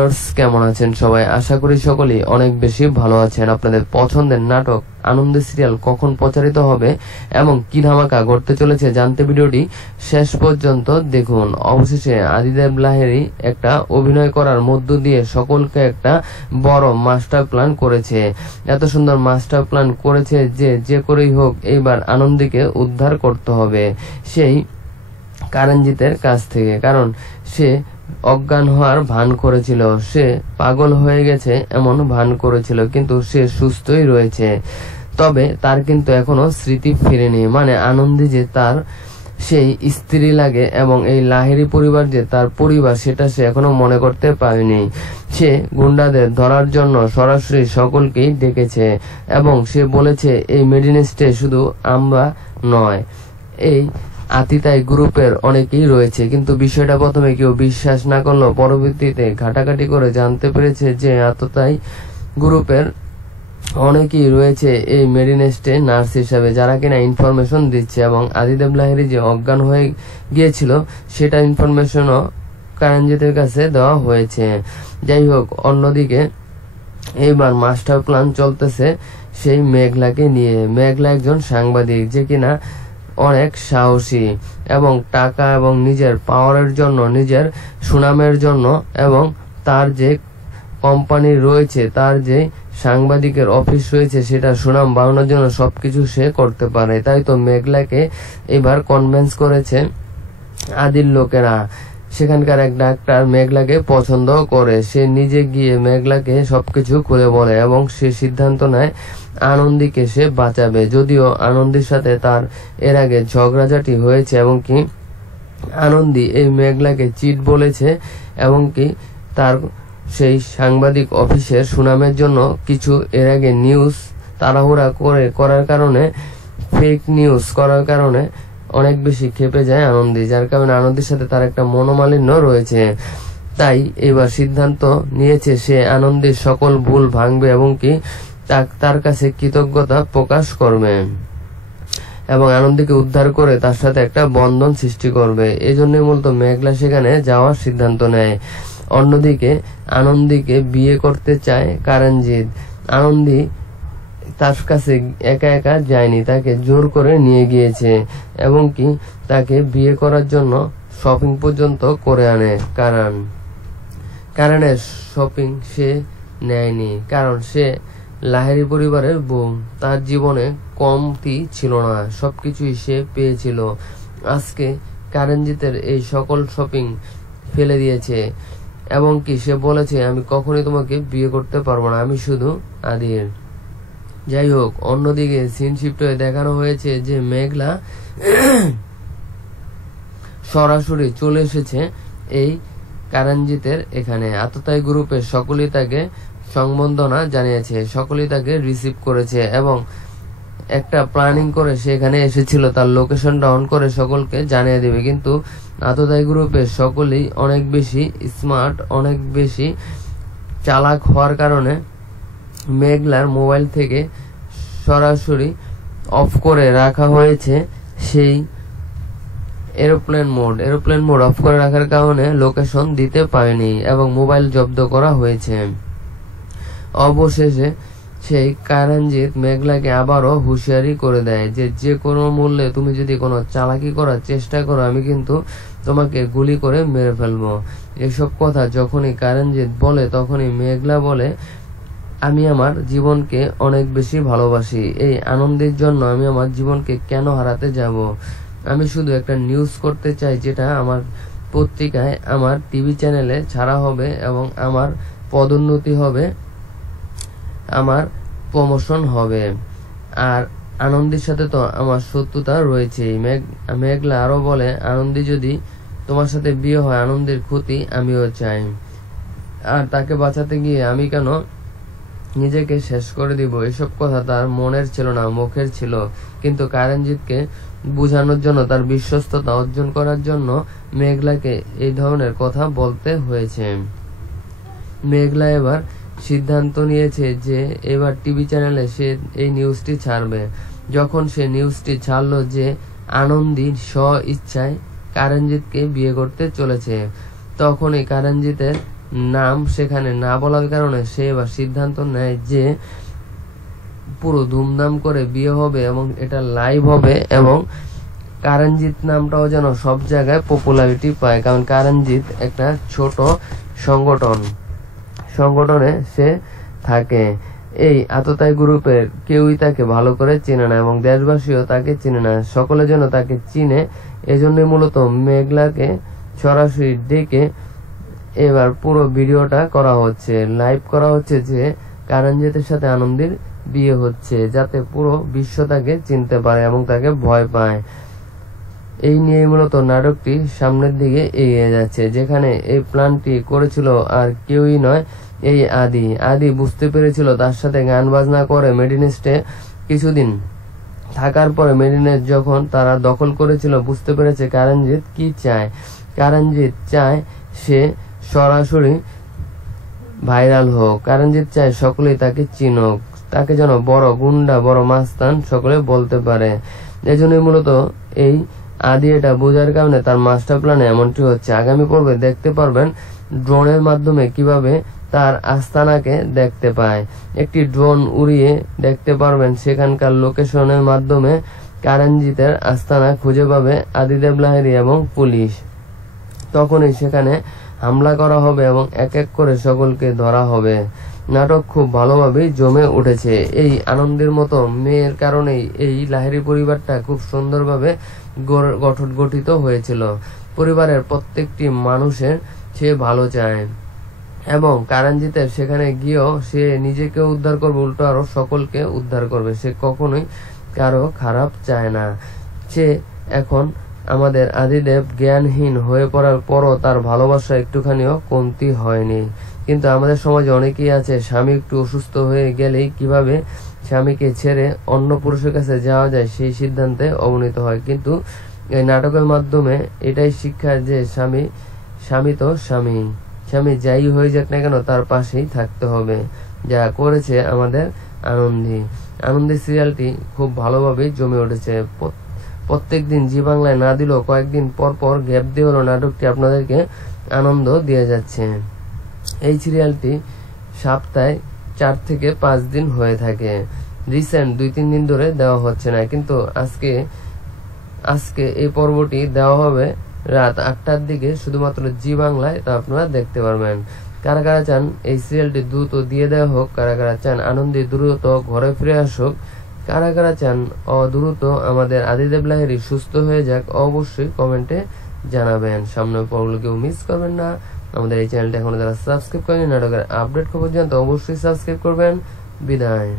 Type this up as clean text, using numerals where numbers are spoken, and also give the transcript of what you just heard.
Viewers, কেমন আছেন সবাই? আশা করি সকলেই অনেক বেশি ভালো আছেন। আপনাদের পছন্দের নাটক আনন্দ সিরিয়াল কখন প্রচারিত হবে এবং কি ধামাকা ঘটতে চলেছে জানতে ভিডিওটি শেষ পর্যন্ত দেখুন। অবশেষে আদিদেব লাহিড়ী একটা অভিনয় করার মধ্য দিয়ে সকলকে একটা বড় মাস্টার প্ল্যান করেছে। এত সুন্দর মাস্টার প্ল্যান করেছে যে করেই হোক এইবার আনন্দীকে উদ্ধার করতে হবে সেই কারণজিতের কাছ থেকে। কারণ সে অজ্ঞান হওয়ার ভান করেছিল, সে পাগল হয়ে গেছে এমন ভান করেছিল, কিন্তু সে সুস্থই রয়েছে। তবে তার কিন্তু এখনো স্মৃতি ফিরেনি, মানে আনন্দী যে তার সেই স্ত্রী লাগে এবং এই লাহিড়ী পরিবার যে তার পরিবার সেটা সে এখনো মনে করতে পারেনি। সে গুন্ডাদের ধরার জন্য সরাসরি সকলকেই ডেকেছে এবং সে বলেছে এই মেডিনেস্টে শুধু আমরা নয়, এই আতিতাই গ্রুপের অনেকেই রয়েছে। কিন্তু বিষয়টা প্রথমে কেউ বিশ্বাস না করলেও পরবর্তীতে ঘাটাঘাটি করে জানতে পেরেছে যে আতিতাই গ্রুপের অনেকেই রয়েছে এই মেডিনেস্টে নার্স হিসাবে, যারা কিনা ইনফরমেশন দিচ্ছে এবং আদিদেব লাহিড়ী যে অজ্ঞান হয়ে গিয়েছিল সেটা ইনফরমেশনও কারণজিতের কাছে দেওয়া হয়েছে। যাই হোক, অন্যদিকে এইবার মাস্টার প্ল্যান চলতেছে সেই মেঘলাকে নিয়ে। মেঘলা একজন সাংবাদিক যে কিনা অনেক সাহসী এবং টাকা এবং নিজের পাওয়ারের জন্য, নিজের সুনামের জন্য এবং তার যে কোম্পানি রয়েছে, তার যে সাংবাদিকের অফিস রয়েছে সেটা সুনাম বাড়ানোর জন্য সবকিছু সে করতে পারে। তাই তো মেঘলাকে এবার কনভিন্স করেছে আদির লোকেরা। সেখানকার এক ডাক্তার মেঘলাকে পছন্দ করে, সে নিজে গিয়ে মেঘলাকে সবকিছু খুলে বলে এবং সে সিদ্ধান্ত নেয় আনন্দীকে সে বাঁচাবে। যদিও আনন্দীর সাথে তার এর আগে ঝগড়াঝাটি হয়েছে এবং কি আনন্দী এই মেঘলাকে চিট বলেছে এবং কি তার সেই সাংবাদিক অফিসের সুনামের জন্য কিছু এর আগে নিউজ তাড়াহুড়া করার কারণে, ফেক নিউজ করার কারণে অনেক বেশি ক্ষেপে যায় আনন্দী, যার কারণে আনন্দীর সাথে তার একটা মনোমালিন্য রয়েছে। তাই এবার সিদ্ধান্ত নিয়েছে সে আনন্দীর সকল ভুল ভাঙবে এবং কি তার কাছে কৃতজ্ঞতা প্রকাশ করবে এবং আনন্দীকে উদ্ধার করে তার সাথে একটা বন্ধন সৃষ্টি করবে। এই জন্যই মূলত মেঘলা সেখানে যাওয়ার সিদ্ধান্ত নেয়। অন্যদিকে আনন্দীকে বিয়ে করতে চায় কারণজিৎ। আনন্দী তার কাছে একা একা যায়নি, তাকে জোর করে নিয়ে গিয়েছে এবং কি তাকে বিয়ে করার জন্য শপিং পর্যন্ত করে আনে। কারণের শপিং সে নেয়নি, কারণ সে লাহিড়ী পরিবারের বউ। তার জীবনে কমতি ছিল না, সবকিছুই সে পেয়েছিল। আজকে কারণজিতের এই সকল শপিং ফেলে দিয়েছে এবং কি সে বলেছে আমি কখনোই তোমাকে বিয়ে করতে পারবো না, আমি শুধু আদির। যাই হোক, অন্যদিকে সিন শিফট হয়ে দেখানো হয়েছে যে মেঘলা সরাসরি চলে এসেছে এই কারণজিতের এখানে। আততায়ী গ্রুপের সকলেই তাকে সংবর্ধনা জানিয়েছে, সকলেই তাকে রিসিভ করেছে এবং একটা প্ল্যানিং করে সে এখানে এসেছিল তার লোকেশনটা অন করে সকলকে জানিয়ে দেবে। কিন্তু আততায়ী গ্রুপের সকলেই অনেক বেশি স্মার্ট, অনেক বেশি চালাক হওয়ার কারণে মেঘলার মোবাইল থেকে সরাসরি অফ করে রাখা হয়েছে সেই এরোপ্লেন মোড অফ করে রাখার কারণে লোকেশন দিতে পারেনি এবং মোবাইল জব্দ করা হয়েছে। অবশেষে সেই কারণজিৎ মেঘলাকে আবারও হুঁশিয়ারি করে দেয় যে কোনো মূল্যে তুমি যদি কোনো চালাকি করার চেষ্টা করো আমি কিন্তু তোমাকে গুলি করে মেরে ফেলবো। এসব কথা যখনই কারণজিৎ বলে তখনই মেঘলা বলে আমি আমার জীবনকে অনেক বেশি ভালোবাসি, এই আনন্দের জন্য আমি আমার জীবনকে কেন হারাতে যাব? আমি শুধু একটা নিউজ করতে চাই যেটা আমার পত্রিকায়, আমার টিভি চ্যানেলে ছাড়া হবে এবং আমার পদোন্নতি হবে, আমার প্রমোশন হবে। আর আনন্দীর সাথে তো আমার শত্রুতা রয়েছেই। মেঘলা আরো বলে আনন্দী যদি তোমার সাথে বিয়ে হয় আনন্দের ক্ষতি আমিও চাই, আর তাকে বাঁচাতে গিয়ে আমি কেন নিজেকে শেষ করে দিব। এসব কথা তার মনের ছিল না, মুখের ছিল। কিন্তু কারণজিৎকে বুঝানোর জন্য, তার বিশ্বস্ততা অর্জন করার জন্য মেঘলাকে এই ধরনের কথা বলতে হয়েছে। মেঘলা এবার সিদ্ধান্ত নিয়েছে যে এবার টিভি চ্যানেলে সে এই নিউজটি ছাড়বে। যখন সে নিউজটি ছাড়লো যে আনন্দী স্ব ইচ্ছায় কারণজিৎকে বিয়ে করতে চলেছে, তখনই কারণজিতের নাম সেখানে না বলার কারণে সে এবার সিদ্ধান্ত নেয় যে পুরো ধুমধাম করে বিয়ে হবে এবং এটা লাইভ হবে এবং কারণজিৎ নামটাও যেন সব জায়গায় পপুলারিটি পায়, কারণ কারণজিৎ একটা ছোট সংগঠনে সে থাকে। এই আততায়ী গ্রুপের কেউই তাকে ভালো করে চেনে না এবং দেশবাসীও তাকে চিনে না, সকলে যেন তাকে চিনে। এজন্যই মূলত মেঘলাকে সরাসরি ডেকে এবার পুরো ভিডিওটা করা হচ্ছে, লাইভ করা হচ্ছে যে কারণজিতের সাথে আনন্দের বিয়ে হচ্ছে, যাতে পুরো বিশ্ব তাকে চিনতে পারে এবং তাকে ভয় পায়। এই নিয়ে মূলত নাটকটি সামনের দিকে এগিয়ে যাচ্ছে, যেখানে এই প্ল্যানটি করেছিল আর কেউই নয়, এই আদি বুঝতে পেরেছিল তার সাথে গান বাজনা করে মেডিনেস্টে কিছুদিন থাকার পরে মেডিনেস্ট যখন তারা দখল করেছিল, বুঝতে পেরেছে কারণজিৎ কি চায়। কারণজিৎ চায় সে সরাসরি ভাইরাল হোক, কারণজিৎ চায় সকলেই তাকে চিনুক, তাকে যেন বড় গুন্ডা বড় মাস্তান সকলে বলতে পারে। এজন্যই মূলত এই আদি এটা বোঝার কারণে তার মাস্টার প্ল্যানে এমনটি হচ্ছে। আগামী পর্বে দেখতে পারবেন ড্রোনের মাধ্যমে কিভাবে তার আস্তানাকে দেখতে পায়। একটি ড্রোন উড়িয়ে দেখতে পারবেন সেখানকার লোকেশনের মাধ্যমে কারণজিতের আস্তানা খুঁজে পাবে আদিদেব লাহিড়ী এবং পুলিশ। তখনই সেখানে হামলা করা হবে এবং এক এক করে সকলকে ধরা হবে। নাটক খুব ভালোভাবেই জমে উঠেছে। এই আনন্দের মতো মেয়ের কারণেই এই লাহিড়ী পরিবারটা খুব সুন্দরভাবে গঠিত হয়েছিল। পরিবারের প্রত্যেকটি মানুষের সে ভালো চায় এবং কারণজিতের সেখানে গিয়েও সে নিজেকে উদ্ধার করবে, উল্টো আরো সকলকে উদ্ধার করবে। সে কখনোই কারো খারাপ চায় না। সে এখন আমাদের আদিদেব জ্ঞানহীন হয়ে পড়ার পরও তার ভালোবাসা একটুখানিও কমতি হয়নি। কিন্তু আমাদের সমাজে অনেকেই আছে, স্বামী একটু অসুস্থ হয়ে গেলেই কিভাবে স্বামীকে ছেড়ে অন্য পুরুষের কাছে যাওয়া যায় সেই সিদ্ধান্তে অবনীত হয়। কিন্তু এই নাটকের মাধ্যমে এটাই শিক্ষা যে স্বামী তো স্বামী যাই হয়ে যাক না কেন তার পাশেই থাকতে হবে, যা করেছে আমাদের আনন্দী সিরিয়ালটি খুব ভালোভাবে জমে উঠেছে। প্রত্যেক দিন জি বাংলায় না দিলেও কয়েকদিন পর পর গ্যাপ দিয়ে হলো নাটকটি আপনাদেরকে আনন্দ দিয়ে যাচ্ছে। এই সিরিয়ালটি সপ্তাহে 4 থেকে 5 দিন হয়ে থাকে। রিসেন্ট 2-3 দিন ধরে দেওয়া হচ্ছে না, কিন্তু আজকে এই পর্বটি দেওয়া হবে রাত 8টার দিকে শুধুমাত্র জি বাংলায়, তা আপনারা দেখতে পারবেন। কারা কারা চান এই সিরিয়ালটি দ্রুত দিয়ে দেওয়া হোক, কারা কারা চান আনন্দী দ্রুত ঘরে ফিরে আসুক, কারা কারা চান দ্রুত আমাদের আদিদেব লাহিড়ী সুস্থ হয়ে যাক, অবশ্যই কমেন্টে জানাবেন। সামনের পর্বগুলো কেউ মিস করবেন না। আমাদের এই চ্যানেলটা এখনো যারা সাবস্ক্রাইব করেনি, নাটকের আপডেট খবর জানতে অবশ্যই সাবস্ক্রাইব করবেন। বিদায়।